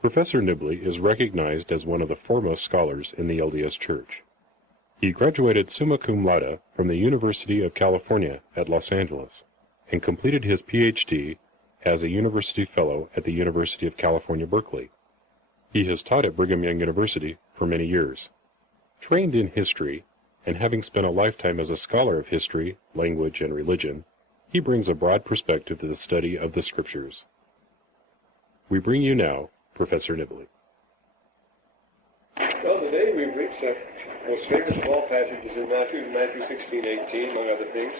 Professor Nibley is recognized as one of the foremost scholars in the LDS Church. He graduated summa cum laude from the University of California at Los Angeles and completed his Ph.D. as a University Fellow at the University of California, Berkeley. He has taught at Brigham Young University for many years. Trained in history, and having spent a lifetime as a scholar of history, language, and religion, he brings a broad perspective to the study of the Scriptures. We bring you now Professor Nibley. Well, today we've reached the most famous of all passages in Matthew 16:18, among other things.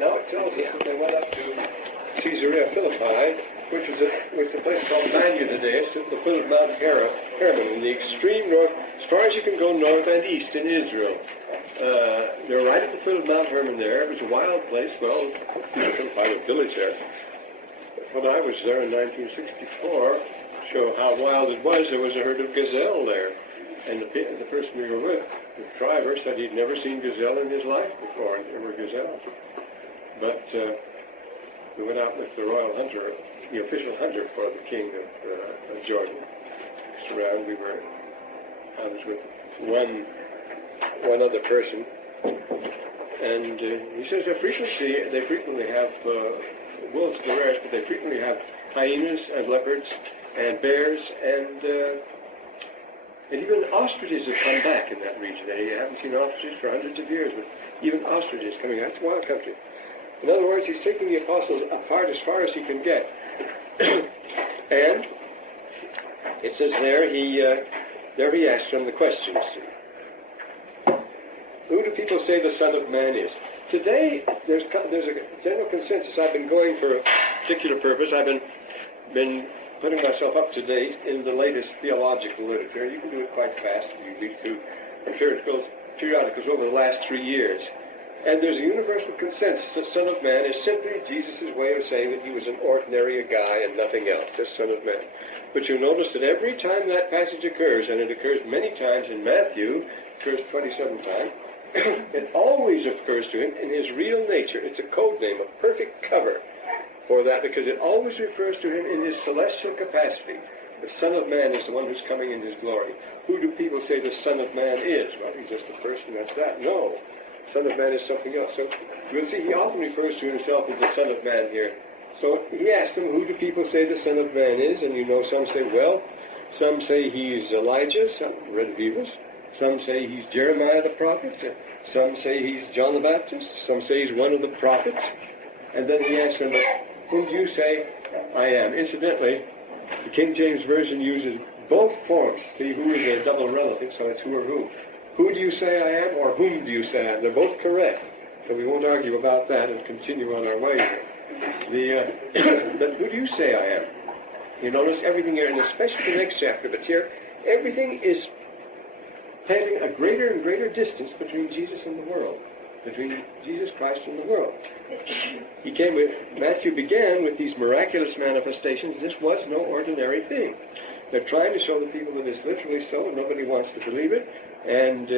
Now it tells us that they went up to Caesarea Philippi, which was a place called Manu today. It's at the foot of Mount Hermon in the extreme north, as far as you can go north and east in Israel. They're right at the foot of Mount Hermon there. It was a wild place. Well, Caesarea Philippi, a village there. But when I was there in 1964, to show how wild it was, there was a herd of gazelle there. And the person we were with, the driver, said he'd never seen gazelle in his life before, and there were gazelles. But we went out with the royal hunter, the official hunter for the king of Jordan. Around, I was with one other person, and he says they frequently have wolves, the rarest, but they frequently have hyenas and leopards and bears and even ostriches have come back in that region. They haven't seen ostriches for hundreds of years, but even ostriches coming out. It's a wild country. In other words, he's taking the apostles apart as far as he can get. And it says there he asks them the questions. Who do people say the Son of Man is? Today, there's a general consensus. I've been going for a particular purpose. I've been putting myself up to date in the latest theological literature. You can do it quite fast if you read through periodicals over the last 3 years. And there's a universal consensus that Son of Man is simply Jesus' way of saying that he was an ordinary guy and nothing else, just Son of Man. But you notice that every time that passage occurs, and it occurs many times in Matthew, it occurs 27 times, it always occurs to him in his real nature. It's a code name, a perfect cover for that, because it always refers to him in his celestial capacity. The Son of Man is the one who's coming in his glory. Who do people say the Son of Man is? Well, he's just a person, that's that. No. Son of Man is something else. So you'll see he often refers to himself as the Son of Man here. So he asked them, who do people say the Son of Man is? And you know, some say, well, some say he's Elijah, some Redivivus. Some say he's Jeremiah the prophet. Some say he's John the Baptist. Some say he's one of the prophets. And then he asked them, who do you say I am? Incidentally, the King James Version uses both forms. See, who is a double relative, so it's who or who. Who do you say I am, or whom do you say I am? They're both correct, so we won't argue about that and continue on our way here. But who do you say I am? You notice everything here, and especially the next chapter, but here, everything is having a greater and greater distance between Jesus and the world, between Jesus Christ and the world. Matthew began with these miraculous manifestations. This was no ordinary thing. They're trying to show the people that it's literally so, and nobody wants to believe it. And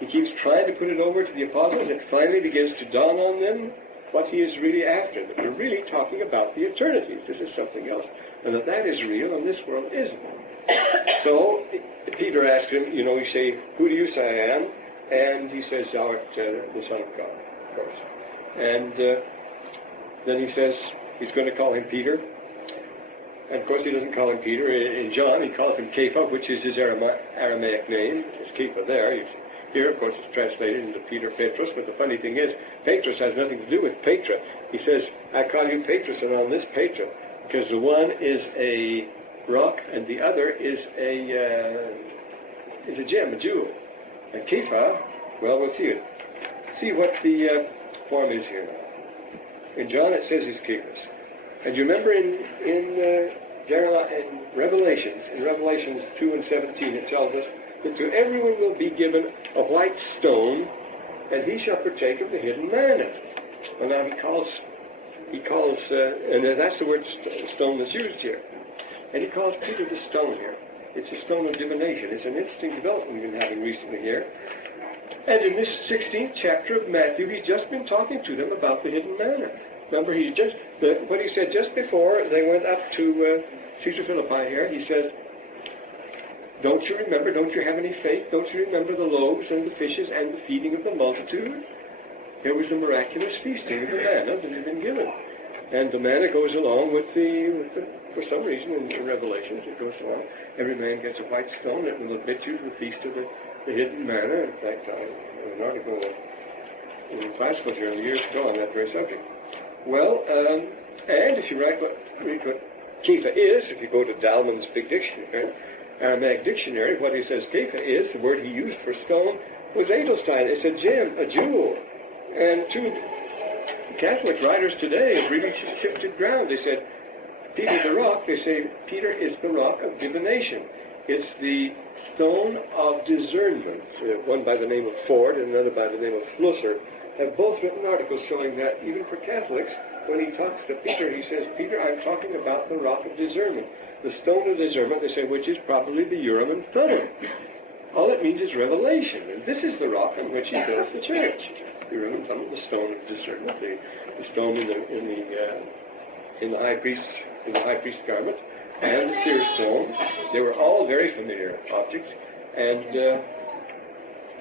he keeps trying to put it over to the apostles. It finally begins to dawn on them what he is really after. That we're really talking about the eternity. This is something else. And that is real, and this world isn't. So Peter asked him, you say, who do you say I am? And he says, thou art the Son of God, of course. And then he says he's going to call him Peter. And of course he doesn't call him Peter. In John he calls him Kepha, which is his Aramaic name. It's Kepha there. Here, of course, it's translated into Peter Petros. But the funny thing is, Petros has nothing to do with Petra. He says, I call you Petros, and on this Petra, because the one is a rock and the other is a gem, a jewel. And Kepha, well, we'll see it. See what the form is here. In John it says he's Kephas. And you remember in Revelations 2 and 17, it tells us that to everyone will be given a white stone, and he shall partake of the hidden manna. Well, now he calls, and that's the word stone that's used here. And he calls Peter the stone here. It's a stone of divination. It's an interesting development we've been having recently here. And in this 16th chapter of Matthew, he's just been talking to them about the hidden manna. Remember, what he said just before they went up to Caesar Philippi here, he said, don't you remember, don't you have any faith? Don't you remember the loaves and the fishes and the feeding of the multitude? There was a miraculous feasting of the manna that had been given. And the manna goes along with the for some reason in Revelations, it goes along. Every man gets a white stone that will admit you to the feast of the hidden manna. In fact, I have an article in the classical journal years ago on that very subject. Well, and if you read what Kepha is, if you go to Dalman's big dictionary, Aramaic dictionary, what he says Kepha is, the word he used for stone, was Edelstein. It's a gem, a jewel. And two Catholic writers today have really shifted ground. They said, Peter the rock, they say Peter is the rock of divination. It's the stone of discernment. One by the name of Ford and another by the name of Flusser have both written articles showing that even for Catholics, when he talks to Peter, he says, Peter, I'm talking about the rock of discernment. The stone of discernment, they say, which is probably the Urim and Thummim. All it means is revelation. And this is the rock on which he builds the church. The Urim and Thummim, the stone of discernment, the stone in the high priest's garment, and the seer stone. They were all very familiar objects, and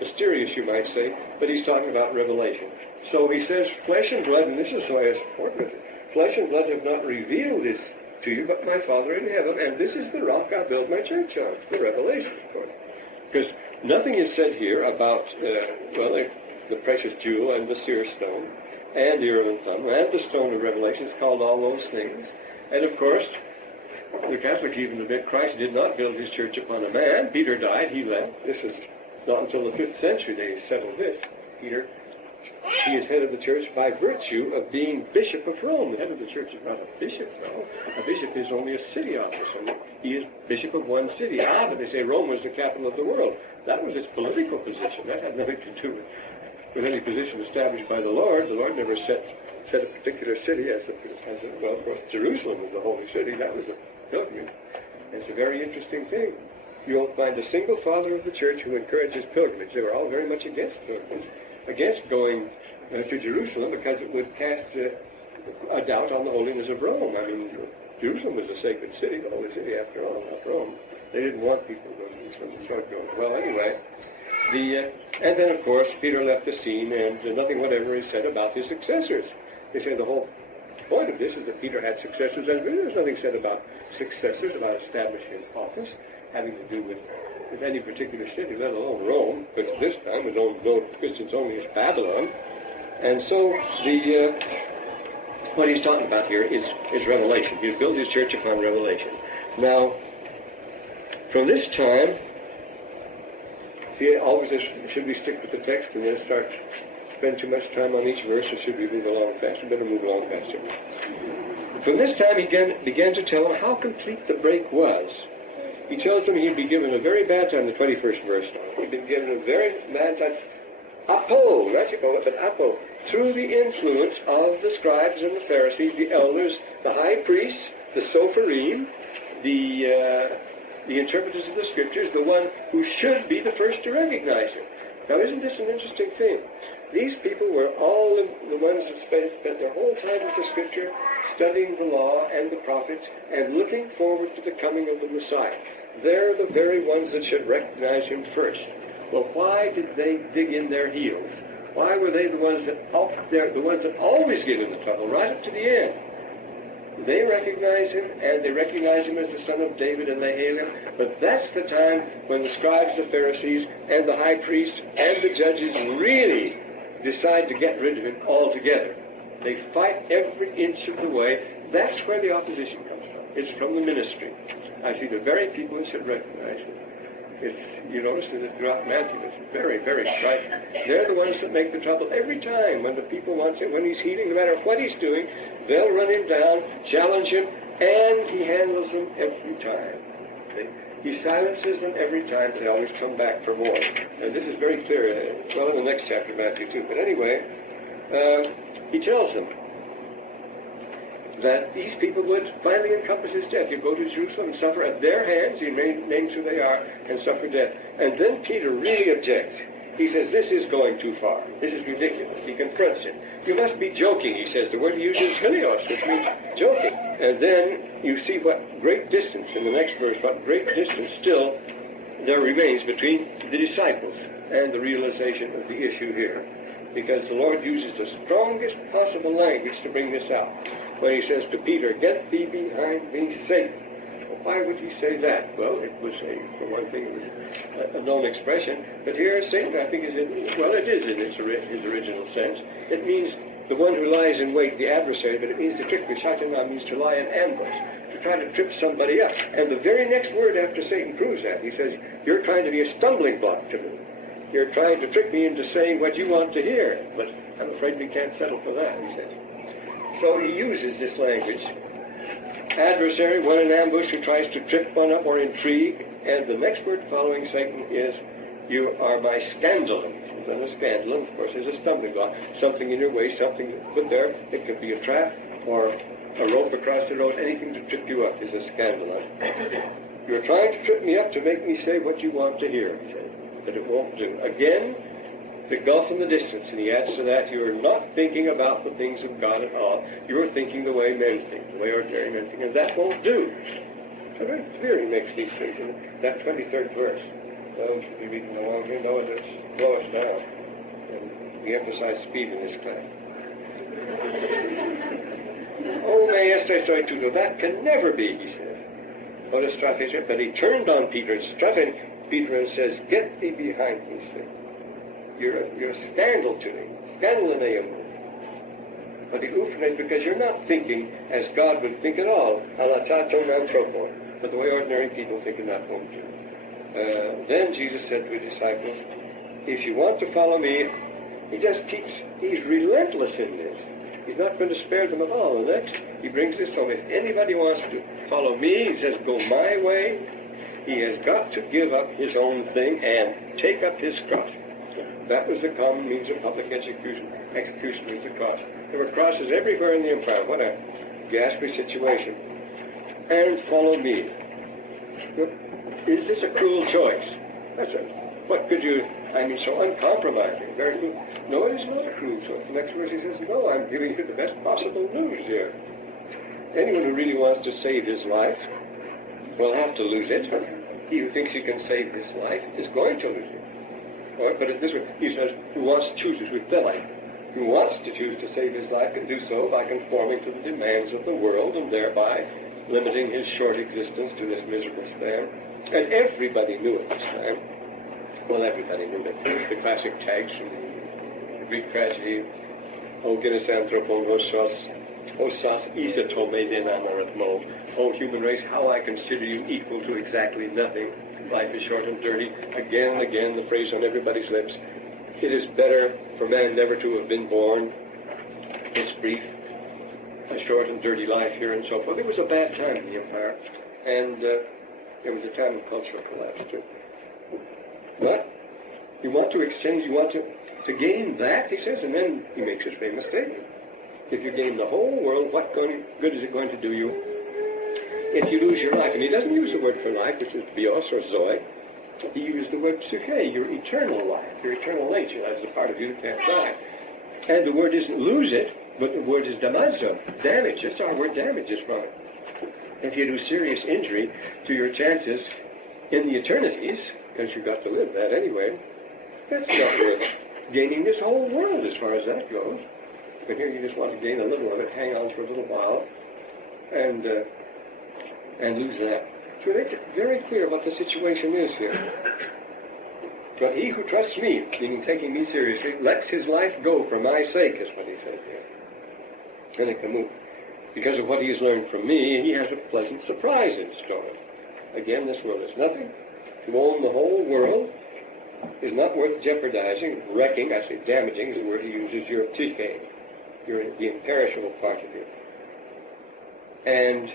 mysterious, you might say, but he's talking about revelation. So he says, flesh and blood, and this is why I support with it, flesh and blood have not revealed this to you, but my Father in heaven, and this is the rock I build my church on, the revelation, of course. Because nothing is said here about, the precious jewel and the seer stone, and the Urim and Thummim, and the stone of revelation. It's called all those things. And of course, the Catholics even admit Christ did not build his church upon a man. Peter died, he left. This is not until the 5th century they settled this. Peter, he is head of the church by virtue of being Bishop of Rome. The head of the church is not a bishop, no. A bishop is only a city office. He is bishop of one city. But they say Rome was the capital of the world. That was its political position. That had nothing to do with any position established by the Lord. The Lord never set a particular city as well, of course, Jerusalem was the holy city. That was a pilgrimage. It's a very interesting thing. You won't find a single father of the church who encourages pilgrimage. They were all very much against pilgrimage, against going to Jerusalem, because it would cast a doubt on the holiness of Rome. I mean, Jerusalem was a sacred city, the holy city after all, not Rome. They didn't want people to go to Jerusalem, so it goes. Well, anyway, and then, of course, Peter left the scene, and nothing whatever is said about his successors. They say the whole point of this is that Peter had successors, and really there's nothing said about successors, about establishing office, having to do with any particular city, let alone Rome, which at this time was known to Christians only as Babylon. And so what he's talking about here is revelation. He's built his church upon revelation. Now, from this time, see, always should we stick with the text and then spend too much time on each verse, or should we move along faster? Better move along faster. From this time, he began to tell them how complete the break was. He tells them he'd be given a very bad time, the 21st verse now. He'd been given a very bad time, apo, not Jehovah, but apo, through the influence of the scribes and the Pharisees, the elders, the high priests, the Sopharim, the interpreters of the Scriptures, the one who should be the first to recognize him. Now, isn't this an interesting thing? These people were all the ones that spent their whole time with the Scripture, studying the law and the prophets, and looking forward to the coming of the Messiah. They're the very ones that should recognize him first. Well, why did they dig in their heels? Why were they the ones that always get in the trouble, right up to the end? They recognize him, and they recognize him as the son of David, and they hail him. But that's the time when the scribes, the Pharisees, and the high priests, and the judges really decide to get rid of him altogether. They fight every inch of the way. That's where the opposition comes from. It's from the ministry. I see the very people who should recognize him. You notice that throughout Matthew, it's very, very striking. They're the ones that make the trouble every time. When the people want him, when he's healing, no matter what he's doing, they'll run him down, challenge him, and he handles them every time. He silences them every time, but they always come back for more. And this is very clear, well, in the next chapter of Matthew too. But anyway, he tells them that these people would finally encompass his death. He'd go to Jerusalem and suffer at their hands. He names who they are, and suffer death. And then Peter really objects. He says, this is going too far. This is ridiculous. He confronts it. You must be joking, he says. The word he uses is helios, which means joking. And then you see what great distance, in the next verse, what great distance still there remains between the disciples and the realization of the issue here. Because the Lord uses the strongest possible language to bring this out. When he says to Peter, get thee behind me, Satan. Well, why would he say that? Well, it was, for one thing, it was a known expression. But here, Satan, I think, it is in his original sense. It means the one who lies in wait, the adversary, but it means the trick. Shatana means to lie in ambush, to try to trip somebody up. And the very next word after Satan proves that, he says, you're trying to be a stumbling block to me. You're trying to trick me into saying what you want to hear. But I'm afraid we can't settle for that, he says. So he uses this language. Adversary, one in ambush who tries to trip one up or intrigue. And the next word following Satan is, you are my scandalum. And a scandalum, of course, is a stumbling block. Something in your way, something you put there. It could be a trap or a rope across the road. Anything to trip you up is a scandalum. You're trying to trip me up to make me say what you want to hear, he says. But it won't do. Again, the gulf and the distance. And he adds to that, you're not thinking about the things of God at all. You're thinking the way men think, the way ordinary men think. And that won't do. So very clear he makes these things in that 23rd verse. Those who be reading along here know it, slow us down. And we emphasize speed in this class. Oh, me este soy tudo. That can never be, he says. But he turned on Peter and struck Peter and says, get thee behind me, Satan. You're a scandal to me. Scandalum. But he oofed because you're not thinking as God would think at all. Alataton anthropon. But the way ordinary people think in that won't do. Then Jesus said to his disciples, if you want to follow me, he's relentless in this. He's not going to spare them at all. And next, he brings this home. If anybody wants to follow me, he says, go my way. He has got to give up his own thing and take up his cross. That was the common means of public execution. Execution was the cross. There were crosses everywhere in the empire. What a ghastly situation. And follow me. Is this a cruel choice? What could you, so uncompromising. No, it is not a cruel choice. The next verse he says, no, I'm giving you the best possible news here. Anyone who really wants to save his life will have to lose it. He who thinks he can save his life is going to lose it. All right, but this way, he says, who wants to choose with Philip, who wants to choose to save his life can do so by conforming to the demands of the world and thereby limiting his short existence to this miserable span. And everybody knew it this time. Well, everybody knew it. The classic tags from the Greek tragedy, O genes anthropon osas isotome den amorithmo. O human race, how I consider you equal to exactly nothing. Life is short and dirty. Again and again, the phrase on everybody's lips. It is better for man never to have been born. It's brief, a short and dirty life here and so forth. It was a bad time in the empire, and it was a time of cultural collapse too. But you want to exchange, you want to gain that, he says, and then he makes his famous statement. If you gain the whole world, what good is it going to do you if you lose your life? And he doesn't use the word for life, which is bios or zoe. He used the word psyche, your eternal life, your eternal nature. That's a part of you that can't die. And the word isn't lose it, but the word is damazo, damage. That's our word damage is from it. If you do serious injury to your chances in the eternities, because you've got to live that anyway, that's not worth gaining this whole world as far as that goes. But here you just want to gain a little of it, hang on for a little while, and lose that. So it makes it very clear what the situation is here. But he who trusts me, meaning taking me seriously, lets his life go for my sake, is what he says here. And it can move. Because of what he has learned from me, he has a pleasant surprise in store. Again, this world is nothing. To own the whole world is not worth jeopardizing, wrecking, I say damaging is the word he uses, your psyche, the imperishable part of you. And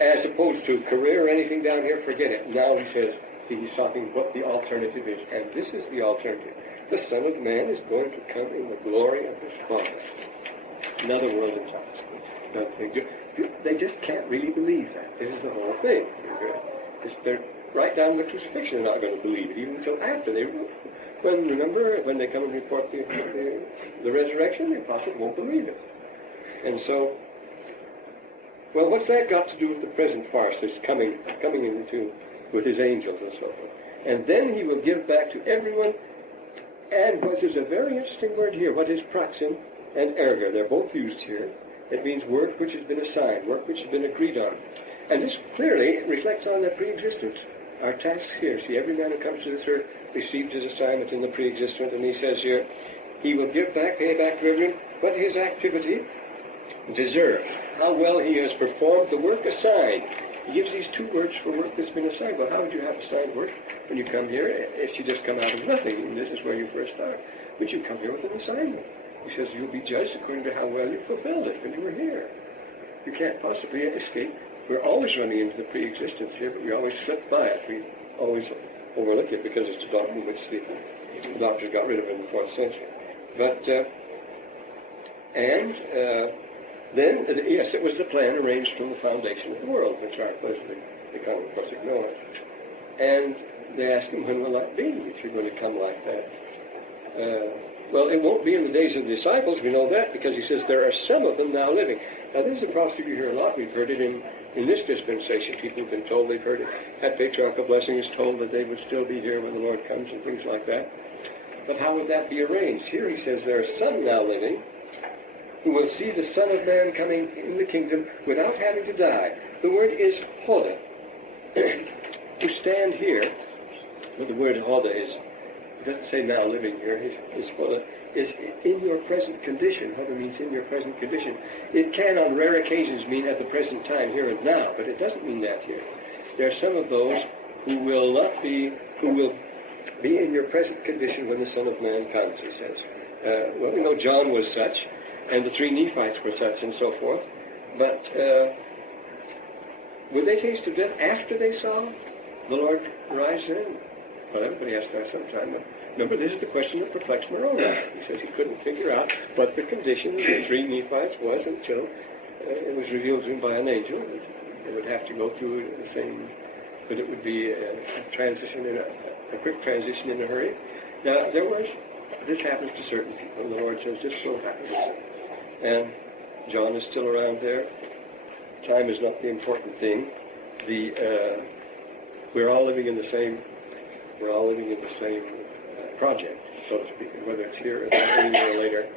as opposed to career or anything down here, forget it. Now he says, he's talking what the alternative is. And this is the alternative. The Son of Man is going to come in the glory of his Father. Another world in time. They just can't really believe that. This is the whole thing. They're right down to the crucifixion, they're not going to believe it, even until after they When they come and report the resurrection, the apostles won't believe it. And so, well, what's that got to do with the present farce that's coming into with his angels and so forth? And then he will give back to everyone. And there's a very interesting word here. What is praxin and erga? They're both used here. It means work which has been assigned, work which has been agreed on. And this clearly reflects on the pre-existence. Our tasks here. See, every man who comes to this earth received his assignment in the pre-existent, and he says here, he will give back, pay back to everyone what his activity deserves, how well he has performed the work assigned. He gives these two words for work that's been assigned. Well, how would you have assigned work when you come here if you just come out of nothing, and this is where you first start? But you come here with an assignment. He says you'll be judged according to how well you fulfilled it when you were here. You can't possibly escape. We're always running into the pre-existence here, but we always slip by it. We always overlook it because it's a dogma which the doctors got rid of in the 4th century. But, then, yes, it was the plan arranged from the foundation of the world, which our President, the common, of course, ignores. And they asked him, when will that be, if you're going to come like that? Well, it won't be in the days of the disciples, we know that, because he says there are some of them now living. Now, there's a prophecy we hear a lot. We've heard it in this dispensation. People have been told they've heard it. Had patriarchal blessings told that they would still be here when the Lord comes and things like that. But how would that be arranged? Here he says there are some now living who will see the Son of Man coming in the kingdom without having to die. The word is hoda. To stand here, well, the word hoda is, it doesn't say now living here, is hoda, is in your present condition. Hoda means in your present condition. It can on rare occasions mean at the present time, here and now, but it doesn't mean that here. There are some of those who will be in your present condition when the Son of Man comes, he says. Well, we know John was such, and the 3 Nephites were such, and so forth. But would they taste of death after they saw the Lord rise then? Well, everybody has to die sometime. Remember, this is the question that perplexed Moroni. He says he couldn't figure out what the condition of the 3 Nephites was until it was revealed to him by an angel. It would have to go through the same, but it would be a transition a quick transition in a hurry. Now, this happens to certain people, and the Lord says, this will happen to some. And John is still around there. Time is not the important thing. We're all living in the same project, so to speak, whether it's here or there, anywhere later.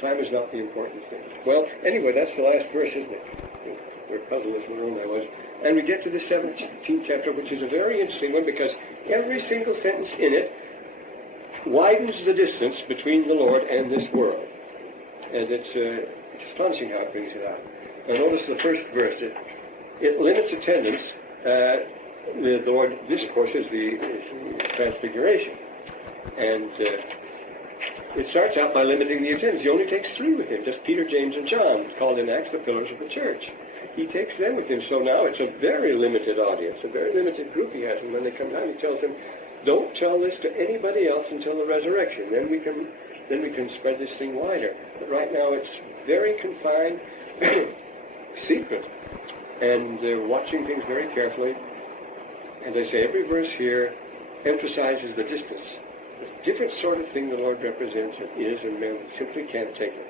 Time is not the important thing. Well, anyway, that's the last verse, isn't it? We're puzzled as Moroni was. And we get to the 17th chapter, which is a very interesting one, because every single sentence in it widens the distance between the Lord and this world. And it's astonishing how it brings it out. Now notice the first verse. It limits attendance. The Lord, this of course is the Transfiguration. And it starts out by limiting the attendance. He only takes 3 with him, just Peter, James, and John, called in Acts the pillars of the church. He takes them with him. So now it's a very limited audience, a very limited group he has. And when they come down, he tells them, don't tell this to anybody else until the resurrection. Then we can spread this thing wider. But right now it's very confined, secret. And they're watching things very carefully. And they say every verse here emphasizes the distance. A different sort of thing the Lord represents and is, and men simply can't take it.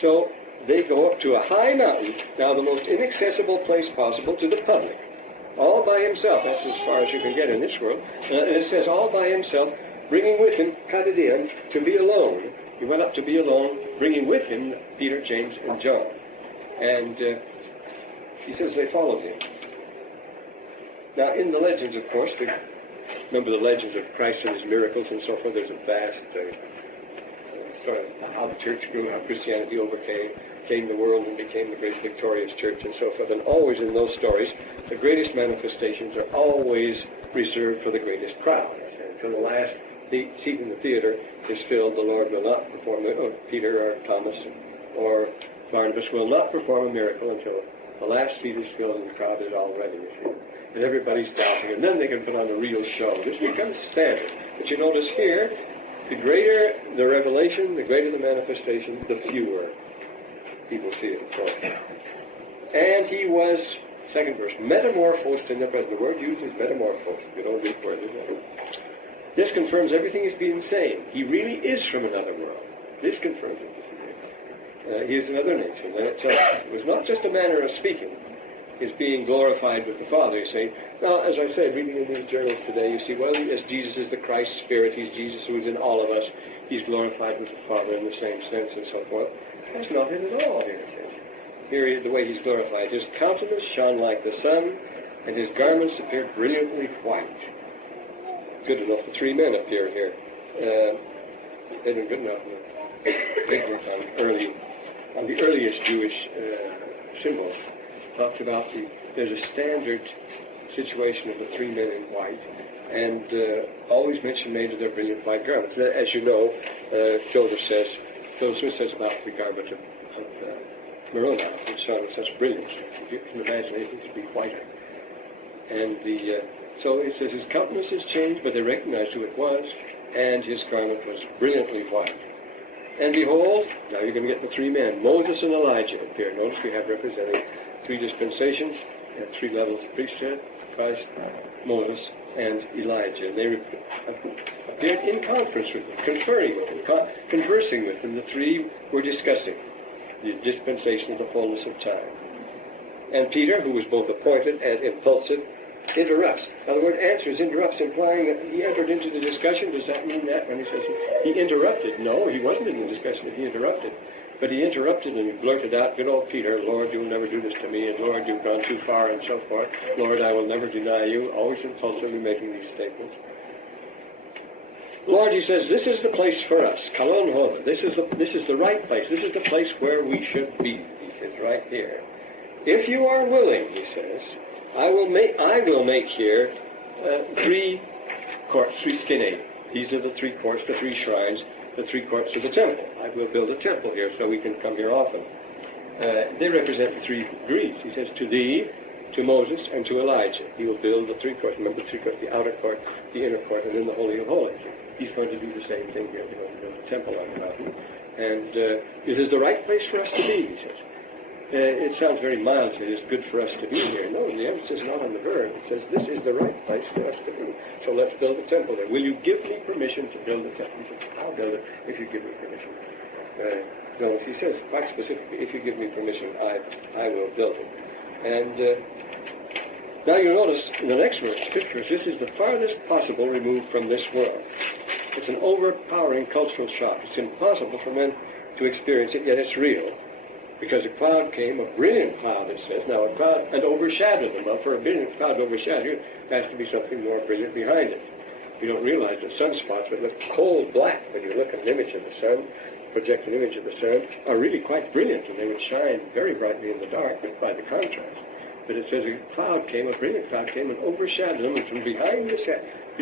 So they go up to a high mountain, now the most inaccessible place possible to the public, all by himself. That's as far as you can get in this world. And it says all by himself, bringing with him, Kadidian, to be alone. He went up to be alone, bringing with him Peter, James, and John. And he says they followed him. Now, in the legends, of course, remember the legends of Christ and his miracles and so forth. There's a vast story of how the church grew, how Christianity overcame the world and became the great victorious church and so forth. And always in those stories, the greatest manifestations are always reserved for the greatest crowd. Until the last seat in the theater is filled, the Lord will not perform it, or Peter or Thomas or Barnabas will not perform a miracle until the last seat is filled and the crowd is all ready, you see. And everybody's doubting, and then they can put on a real show. This becomes standard. But you notice here, the greater the revelation, the greater the manifestation, the fewer people see it, of course. And he was, second verse, metamorphosed in the presence. The word used is metamorphosed. You don't read word, is it? This confirms everything he's been saying. He really is from another world. This confirms it. He is another nature. And it was not just a manner of speaking. His being glorified with the Father, he's saying. Now, as I said, reading in these journals today, you see, well, yes, Jesus is the Christ Spirit. He's Jesus who is in all of us. He's glorified with the Father in the same sense and so forth. That's not it at all here. Here, the way he's glorified. His countenance shone like the sun, and his garments appeared brilliantly white. Good enough. The three men appear here. They've been good enough. Big work on the earliest Jewish symbols. Talks about there's a standard situation of the three men in white, and always mention made of their brilliant white garments. As you know, Joseph Smith says about the garment of Moroni, which shone with such brilliance. You can imagine anything to be whiter. And so it says his countenance has changed, but they recognized who it was, and his garment was brilliantly white. And behold, now you're going to get the three men. Moses and Elijah appear. Notice we have representing three dispensations and three levels of priesthood: Christ, Moses, and Elijah. And they appeared in conference with them, conferring with them, conversing with them. The three were discussing the dispensation of the fullness of time. And Peter, who was both appointed and impulsive, interrupts. Now the word answers, interrupts, implying that he entered into the discussion. Does that mean that when he says he interrupted? No, he wasn't in the discussion. He interrupted. But he interrupted and he blurted out, good old Peter, Lord, you'll never do this to me, and Lord, you've gone too far, and so forth. Lord, I will never deny you. Always impulsively making these statements. Lord, he says, this is the place for us. Kalon Hova. This is the right place. This is the place where we should be. He says, right here. If you are willing, he says, I will make here three courts, three skene. These are the three courts, the three shrines, the three courts of the temple. I will build a temple here so we can come here often. They represent the three degrees. He says, to thee, to Moses, and to Elijah. He will build the three courts. Remember the three courts, the outer court, the inner court, and then the Holy of Holies. He's going to do the same thing here. He's going to build a temple on the mountain. And this is the right place for us to be, he says. It sounds very mild to say it's good for us to be here. No, the emphasis is not on the verb. It says this is the right place for us to be. So let's build a temple there. Will you give me permission to build a temple? He says, I'll build it if you give me permission. No, he says quite specifically, if you give me permission, I will build it. And now you notice in the next verse, the fifth verse, this is the farthest possible removed from this world. It's an overpowering cultural shock. It's impossible for men to experience it, yet it's real. Because a cloud came, a brilliant cloud, it says. Now, a cloud, and overshadowed them. Well, for a brilliant cloud to overshadow you, there has to be something more brilliant behind it. You don't realize that sunspots would look cold black when you look at an image of the sun, project an image of the sun, are really quite brilliant, and they would shine very brightly in the dark by the contrast. But it says a cloud came, a brilliant cloud came, and overshadowed them, and from behind the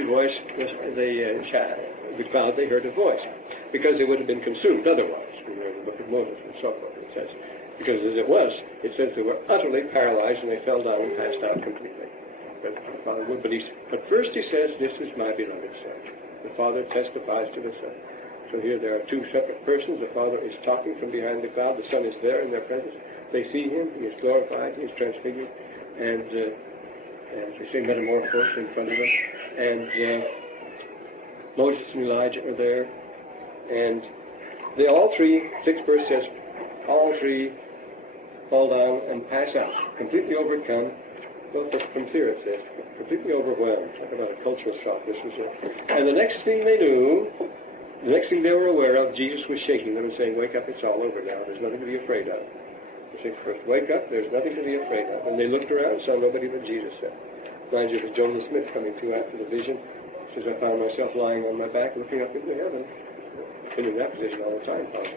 voice, the cloud, they heard a voice, because they would have been consumed otherwise. We read the book of Moses and so forth. It says, because as it was, it says they were utterly paralyzed and they fell down and passed out completely. But first he says, this is my beloved Son. The Father testifies to the Son. So here there are two separate persons. The Father is talking from behind the cloud. The Son is there in their presence. They see him. He is glorified. He is transfigured. And as they say, metamorphosed in front of them. And Moses and Elijah are there. And they all three, 6th verse says, all three fall down and pass out, completely overcome. Well, from here it says, completely overwhelmed. Talk about a cultural shock. This was it. And the next thing they knew, the next thing they were aware of, Jesus was shaking them and saying, wake up, it's all over now. There's nothing to be afraid of. The 6th verse, wake up, there's nothing to be afraid of. And they looked around and saw nobody but Jesus there. Reminds you of Joseph Smith coming to after the vision. Says, I found myself lying on my back looking up into heaven. Been in that position all the time, probably.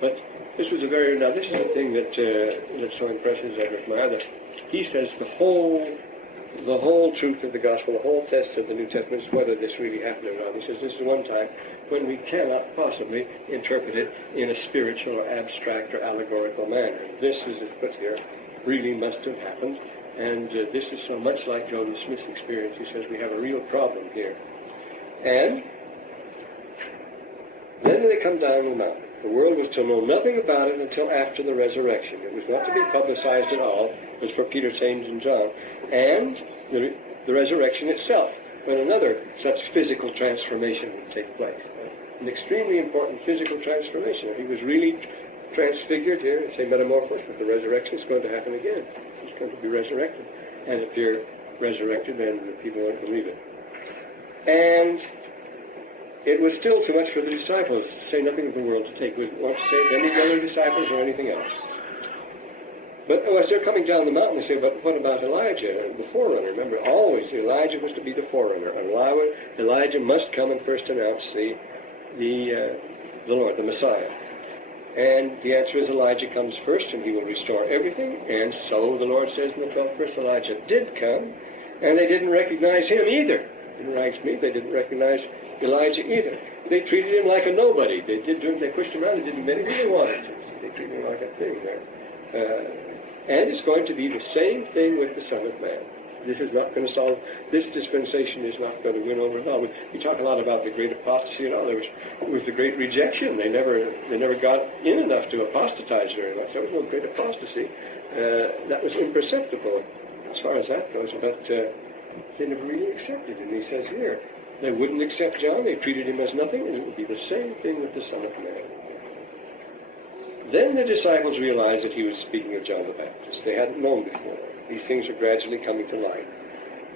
But this was this is the thing that so impresses Edward Meyer, that he says the whole truth of the gospel, the whole test of the New Testament is whether this really happened or not. He says this is one time when we cannot possibly interpret it in a spiritual or abstract or allegorical manner. This, as it's put here, really must have happened. And this is so much like Joseph Smith's experience. He says we have a real problem here. And then they come down the mountain. The world was to know nothing about it until after the resurrection. It was not to be publicized at all. It was for Peter, James, and John. And the resurrection itself. when another such physical transformation would take place. An extremely important physical transformation. If he was really transfigured here, say metamorphosed, with the resurrection, it's going to happen again. He's going to be resurrected. And if you're resurrected, then the people won't believe it. And it was still too much for the disciples, to say nothing of the world, to take. We didn't want to save any other disciples or anything else. But as they're coming down the mountain, they say, but what about Elijah, the forerunner? Remember, always Elijah was to be the forerunner. Elijah must come and first announce the Lord, the Messiah. And the answer is Elijah comes first, and he will restore everything. And so the Lord says in the 12th verse, Elijah did come, and they didn't recognize him either. In Wright's meat, they didn't recognize Elijah either. They treated him like a nobody. They pushed him around. They didn't do anything they wanted to. They treated him like a thing there. And it's going to be the same thing with the Son of Man. This is not going to solve, this dispensation is not going to win over at all. We talk a lot about the great apostasy and all. It was the great rejection. They never got in enough to apostatize very much. There was no great apostasy. That was imperceptible as far as that goes. But they never really accepted him. He says here, they wouldn't accept John. They treated him as nothing, and it would be the same thing with the Son of Man. Then the disciples realized that he was speaking of John the Baptist. They hadn't known before. These things are gradually coming to light.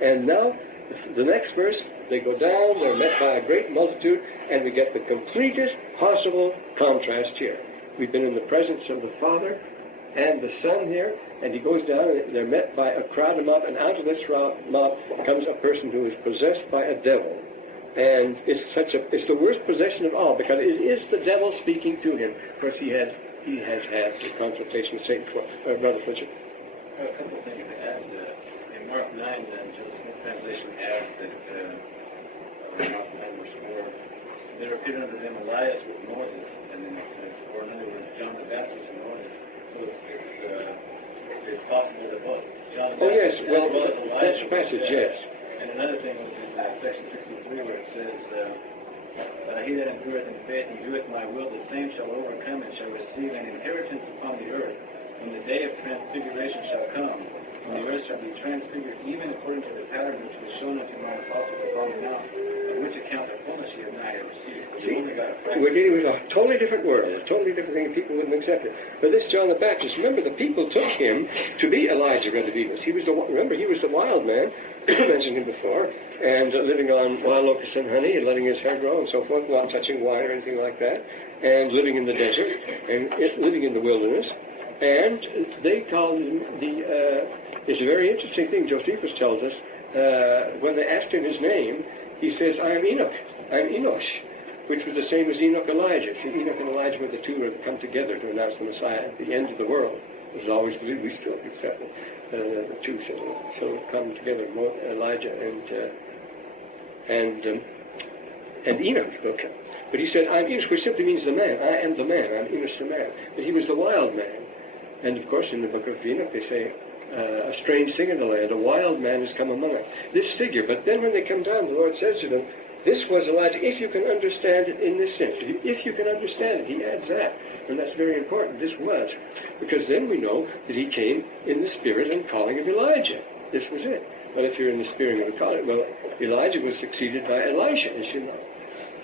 And now, the next verse, they go down, they're met by a great multitude, and we get the completest possible contrast here. We've been in the presence of the Father and the Son here, and he goes down, and they're met by a crowd of mob, and out of this mob comes a person who is possessed by a devil. And it's the worst possession of all, because it is the devil speaking to him. Of course, he has had a consultation with Satan before. Brother Fletcher. A couple of things to add. In Mark 9, Joseph Smith translation adds that, Mark 9 verse 4, there appeared unto them Elias with Moses, and then it says, or in other words, John the Baptist and Moses. So it's possible that both John the Baptist well, as well as Elijah. that's passage, yes. And another thing was in section 63 where it says, he that endureth in faith and doeth my will, the same shall overcome and shall receive an inheritance upon the earth. When the day of transfiguration shall come, when the earth shall be transfigured, even according to the pattern which was shown unto my apostles upon the mount, on which account the fullness ye have not yet received. So we're dealing with a totally different word, a totally different thing, and people wouldn't accept it. But this John the Baptist, remember, the people took him to be Elijah, Brother Beavis. He was the wild man, I mentioned him before, and living on wild locusts and honey, and letting his hair grow and so forth, not touching wine or anything like that, and living in the desert, and living in the wilderness. And they called him it's a very interesting thing. Josephus tells us, when they asked him his name, he says, I'm Enoch, I'm Enosh, which was the same as Enoch Elijah. See, Enoch and Elijah were the two who had come together to announce the Messiah at the end of the world. It was always believed, we still accept it. The two shall come together, Elijah and Enoch will come. But he said, I'm Enosh, which simply means the man. I am the man. I'm Enosh the man. But he was the wild man. And of course, in the book of Enoch, they say, a strange thing in the land, a wild man has come among us. This figure, but then when they come down, the Lord says to them, this was Elijah, if you can understand it in this sense. If you can understand it, he adds that. And that's very important. This was. Because then we know that he came in the spirit and calling of Elijah. This was it. But if you're in the spirit of the calling, well, Elijah was succeeded by Elisha, as you know.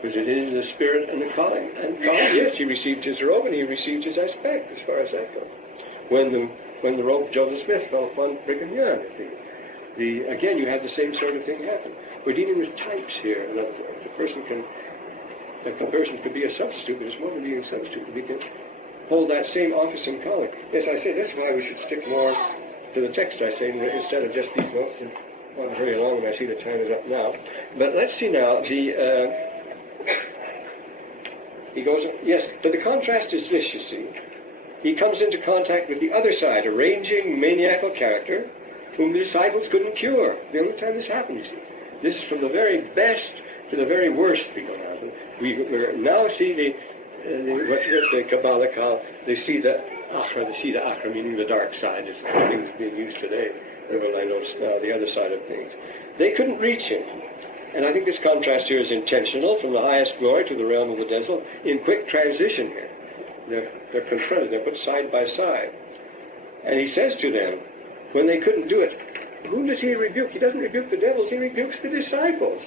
Was it in the spirit and the calling? Yes, he received his robe and he received his aspect, as far as that goes. When the robe of Joseph Smith fell upon Brigham Young, again, you have the same sort of thing happen. We're dealing with types here. In other words, a person could be a substitute, but it's more than being a substitute. We can hold that same office and calling. Yes, I say that's why we should stick more to the text, I say, instead of just these notes. And I want to hurry along, and I see the time is up now. But let's see now, he goes, yes, but the contrast is this, you see. He comes into contact with the other side, a raging, maniacal character whom the disciples couldn't cure. The only time this happened, you see. This is from the very best to the very worst we go now. We now see what the Kabbalah call, they see the Achra, meaning the dark side, is things being used today. Well, I notice now the other side of things. They couldn't reach him. And I think this contrast here is intentional, from the highest glory to the realm of the desert, in quick transition here. They're confronted, they're put side by side. And he says to them, when they couldn't do it, whom does he rebuke? He doesn't rebuke the devils, he rebukes the disciples.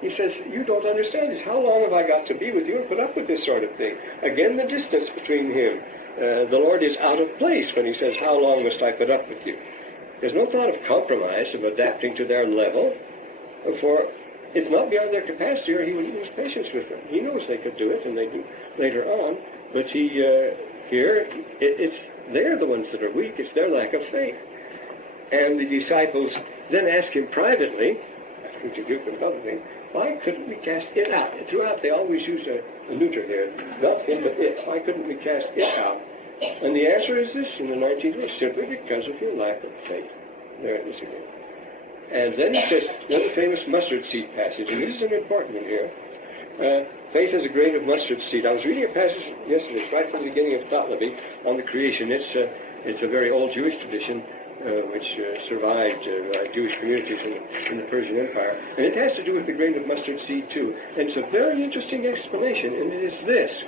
He says, you don't understand this. How long have I got to be with you and put up with this sort of thing? Again, the distance between him. The Lord is out of place when he says, how long must I put up with you? There's no thought of compromise, of adapting to their level, for it's not beyond their capacity, or he would lose patience with them. He knows they could do it, and they do later on, but they're the ones that are weak. It's their lack of faith. And the disciples then ask him privately, asking to rebuke them publicly, why couldn't we cast it out? Throughout, they always use a neuter there. Not him, but it. Why couldn't we cast it out? And the answer is this in the 19th verse, simply because of your lack of faith. There it is again. And then he says, another famous mustard seed passage, and this is an important one here. Faith is a grain of mustard seed. I was reading a passage yesterday, right from the beginning of Ptolemy, on the creation. It's a very old Jewish tradition, which survived Jewish communities in the Persian Empire. And it has to do with the grain of mustard seed, too. And it's a very interesting explanation, and it is this.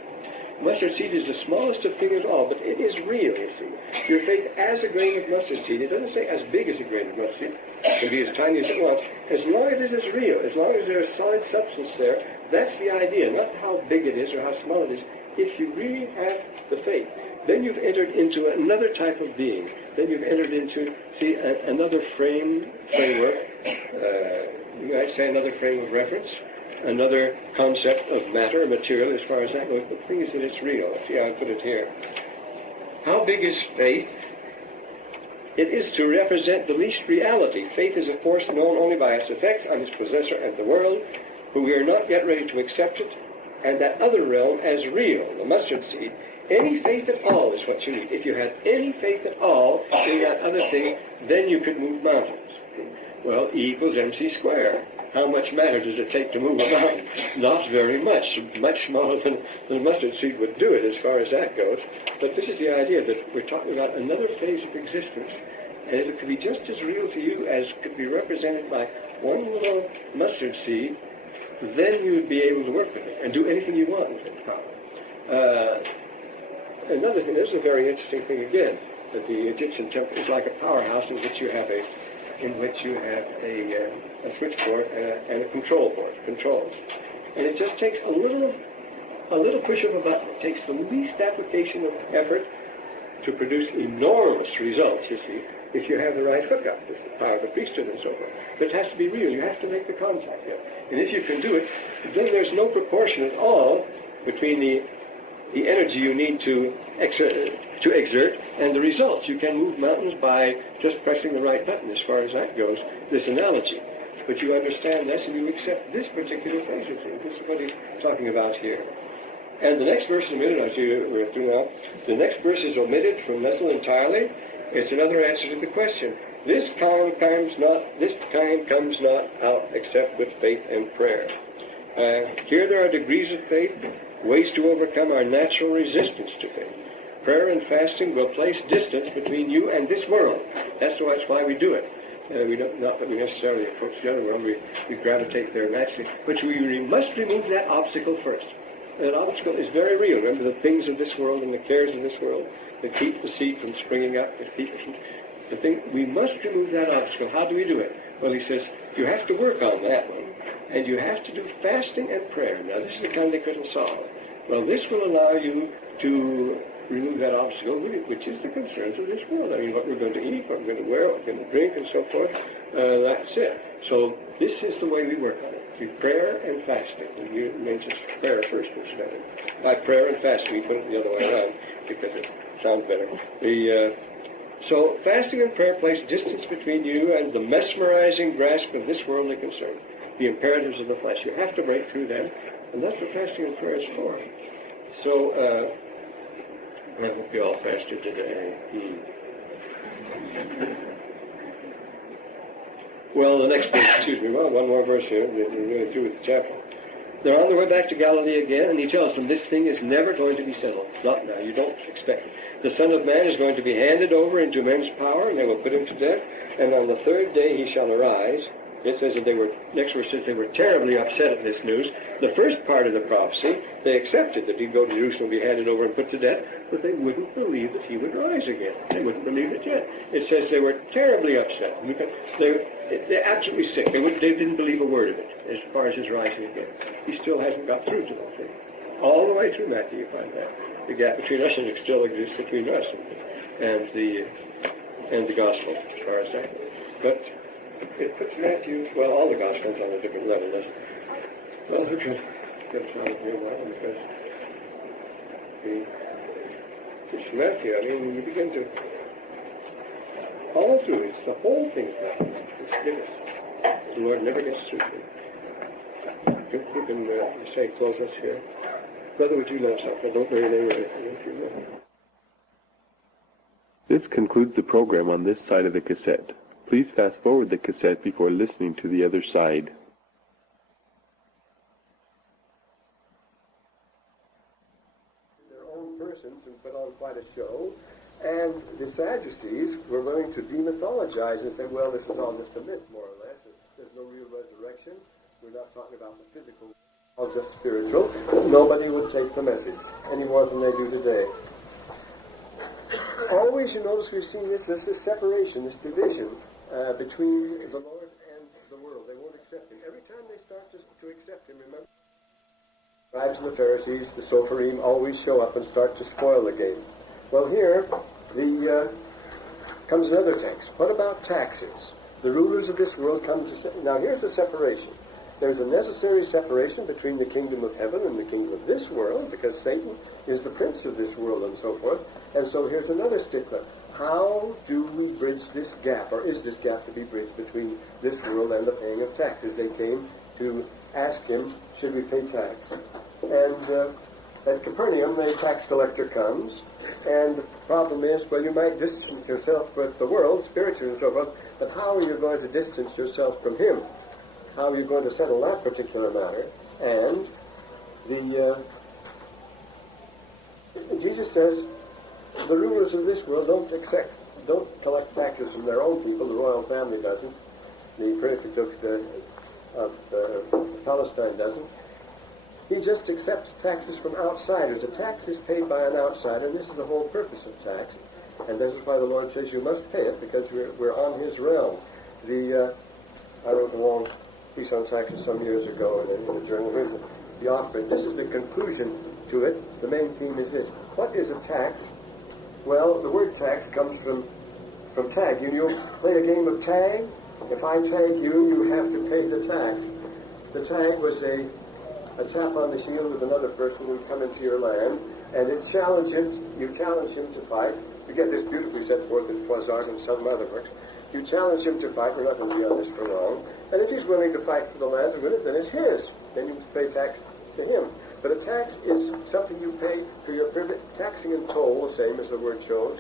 Mustard seed is the smallest of things at all, but it is real, you see. Your faith as a grain of mustard seed, it doesn't say as big as a grain of mustard seed. It can be as tiny as it wants. As long as it is real, as long as there is solid substance there, that's the idea, not how big it is or how small it is. If you really have the faith, then you've entered into another type of being. Then you've entered into, another framework, you might say another frame of reference, another concept of matter, material, as far as that goes. But the thing is that it's real. See how I put it here. How big is faith? It is to represent the least reality. Faith is a force known only by its effects on its possessor and the world, but we are not yet ready to accept it, and that other realm as real, the mustard seed. Any faith at all is what you need. If you had any faith at all in that other thing, then you could move mountains. Well, E equals mc squared. How much matter does it take to move a mountain? Not very much. Much smaller than a mustard seed would do it as far as that goes. But this is the idea that we're talking about another phase of existence. And it could be just as real to you as could be represented by one little mustard seed. Then you would be able to work with it and do anything you want with it. Another thing, this is a very interesting thing again, that the Egyptian temple is like a powerhouse in which you have a switchboard and a control board, controls. And it just takes a little push of a button. It takes the least application of effort to produce enormous results, you see, if you have the right hookup, with the power of the priesthood and so forth. But it has to be real. You have to make the contact there. And if you can do it, then there's no proportion at all between the energy you need to exert and the results. You can move mountains by just pressing the right button as far as that goes, this analogy. But you understand this and you accept this particular phase of things. This is what he's talking about here. And the next verse is omitted, I see we're through now. The next verse is omitted from Messel entirely. It's another answer to the question. This kind comes not out except with faith and prayer. Here there are degrees of faith, ways to overcome our natural resistance to faith. Prayer and fasting will place distance between you and this world. That's why we do it. Not that we necessarily approach the other world, we gravitate there naturally. But we must remove that obstacle first. That obstacle is very real. Remember the things of this world and the cares of this world that keep the seed from springing up, that keep it from... We must remove that obstacle. How do we do it? Well, he says, you have to work on that one. And you have to do fasting and prayer. Now, this is the kind they couldn't solve. Well, this will allow you to remove that obstacle, which is the concerns of this world. I mean, what we're going to eat, what we're going to wear, what we're going to drink, and so forth. That's it. So this is the way we work on it. Through prayer and fasting. And you mentioned prayer first, Mr. Bennett. By prayer and fasting, you put it the other way around because it sounds better. So fasting and prayer place distance between you and the mesmerizing grasp of this worldly concern, the imperatives of the flesh. You have to break through them, and that's what fasting and prayer is for. So, I hope you all fasted today. Well, the next verse, one more verse here, we're really through with the chapter. They're on their way back to Galilee again, and he tells them this thing is never going to be settled. Not now, you don't expect it. The Son of Man is going to be handed over into men's power, and they will put him to death, and on the third day he shall arise. It says that next verse says they were terribly upset at this news. The first part of the prophecy, they accepted that he'd go to Jerusalem, be handed over and put to death, but they wouldn't believe that he would rise again. They wouldn't believe it yet. It says they were terribly upset. They're absolutely sick. They didn't believe a word of it as far as his rising again. He still hasn't got through to them. All the way through Matthew you find that. The gap between us and it still exists between us and the gospel as far as that. But it puts Matthew, well, all the Gospels on a different level, doesn't it? Well, who can get to here a while because it's Matthew. I mean, you begin to follow through. It's the whole thing of Matthew. It's finished. The Lord never gets through to it. You can say, close us here. Brother, would you know something? Don't know your name or anything. If you know. This concludes the program on this side of the cassette. Please fast forward the cassette before listening to the other side. Their own persons and put on quite a show. And the Sadducees were willing to demythologize and say, well, this is all just a myth, more or less. There's no real resurrection. We're not talking about the physical, all just spiritual. Nobody would take the message any more than they do today. Always, you notice we've seen this separation, this division between the Lord and the world. They won't accept him. Every time they start to accept him, remember, the scribes and the Pharisees, the Sopharim, always show up and start to spoil the game. Well, here comes another text. What about taxes? The rulers of this world come to say, now here's the separation. There's a necessary separation between the kingdom of heaven and the kingdom of this world, because Satan is the prince of this world and so forth. And so here's another stickler. How do we bridge this gap, or is this gap to be bridged between this world and the paying of taxes? They came to ask him, should we pay tax? And at Capernaum, the tax collector comes, and the problem is, well, you might distance yourself with the world, spiritually and so forth, but how are you going to distance yourself from him? How are you going to settle that particular matter? And Jesus says, the rulers of this world don't collect taxes from their own people. The royal family doesn't. The Priesthood of Palestine doesn't. He just accepts taxes from outsiders. A tax is paid by an outsider, and this is the whole purpose of tax. And this is why the Lord says you must pay it, because we're on his realm. I wrote a long piece on taxes some years ago in the journal. Here's the offering. This is the conclusion to it. The main theme is this. What is a tax? Well, the word tax comes from tag. You play a game of tag. If I tag you, you have to pay the tax. The tag was a tap on the shield with another person who would come into your land, and you challenge him to fight. You get this beautifully set forth in Poisson and some other works. You challenge him to fight. We're not going to be on this for long. And if he's willing to fight for the land and win it, then it's his. Then you must pay tax to him. But a tax is something you pay for your privilege. Taxing and toll, the same as the word shows.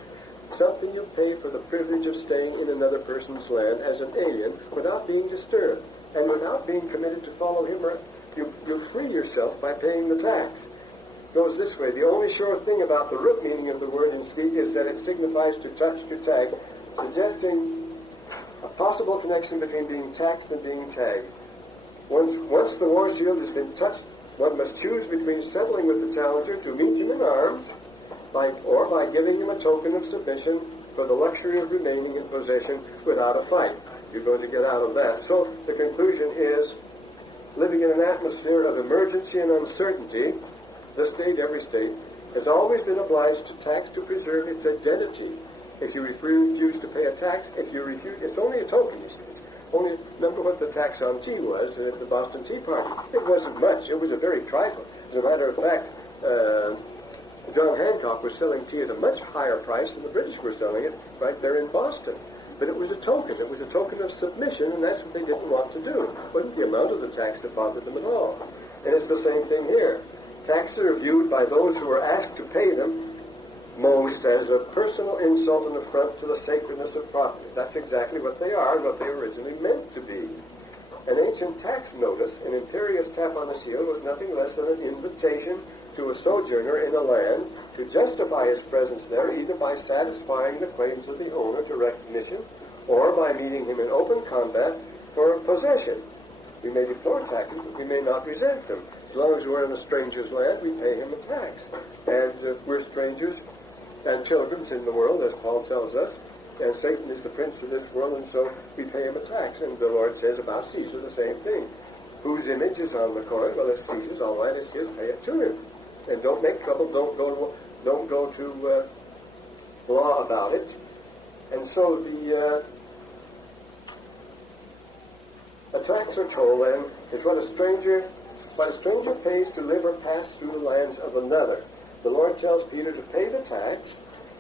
Something you pay for the privilege of staying in another person's land as an alien without being disturbed and without being committed to follow him. Or you free yourself by paying the tax. It goes this way. The only sure thing about the root meaning of the word in speak is that it signifies to touch, to tag, suggesting a possible connection between being taxed and being tagged. Once the war shield has been touched, one must choose between settling with the challenger to meet him in arms, or by giving him a token of submission for the luxury of remaining in possession without a fight. You're going to get out of that. So the conclusion is, living in an atmosphere of emergency and uncertainty, the state, every state, has always been obliged to tax to preserve its identity. If you refuse to pay a tax, if you refuse, it's only a token, you see. Only remember what the tax on tea was at the Boston Tea Party. It wasn't much. It was a very trifle. As a matter of fact, John Hancock was selling tea at a much higher price than the British were selling it right there in Boston. But it was a token. It was a token of submission, and that's what they didn't want to do. It wasn't the amount of the tax that bothered them at all. And it's the same thing here. Taxes are viewed by those who are asked to pay them most as a personal insult and affront to the sacredness of property. That's exactly what they are and what they originally meant to be. An ancient tax notice, an imperious tap on the shield, was nothing less than an invitation to a sojourner in a land to justify his presence there either by satisfying the claims of the owner to recognition or by meeting him in open combat for possession. We may deplore taxes, but we may not resent them. As long as we're in a stranger's land, we pay him a tax. And we're strangers and pilgrims in the world, as Paul tells us, and Satan is the prince of this world, and so we pay him a tax. And the Lord says about Caesar the same thing. Whose image is on the coin? Well, it's Caesar's. All right, it's his. Pay it to him, and don't make trouble. Don't go to law about it. And so a tax or toll then is what a stranger pays to live or pass through the lands of another. The Lord tells Peter to pay the tax.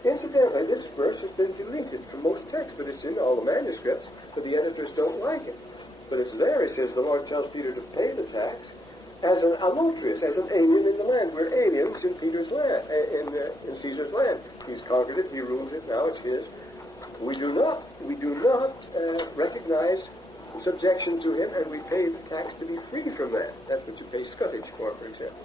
Incidentally, this verse has been deleted from most texts, but it's in all the manuscripts, but the editors don't like it. But it's there. It says the Lord tells Peter to pay the tax as an allotrius, as an alien in the land. We're aliens in Peter's land, in Caesar's land. He's conquered it. He rules it. Now it's his. We do not recognize subjection to him, and we pay the tax to be free from that. That's what you pay scutage for example.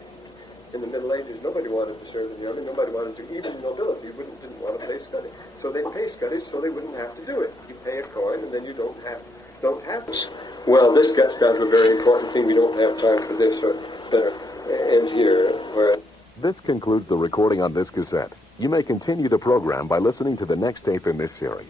In the Middle Ages, nobody wanted to serve in the army. Nobody wanted to. Even nobility didn't want to pay scutage. So they pay scutage so they wouldn't have to do it. You pay a coin, and then you don't have this. Well, this gets down to a very important thing. We don't have time for this, so better end here. This concludes the recording on this cassette. You may continue the program by listening to the next tape in this series.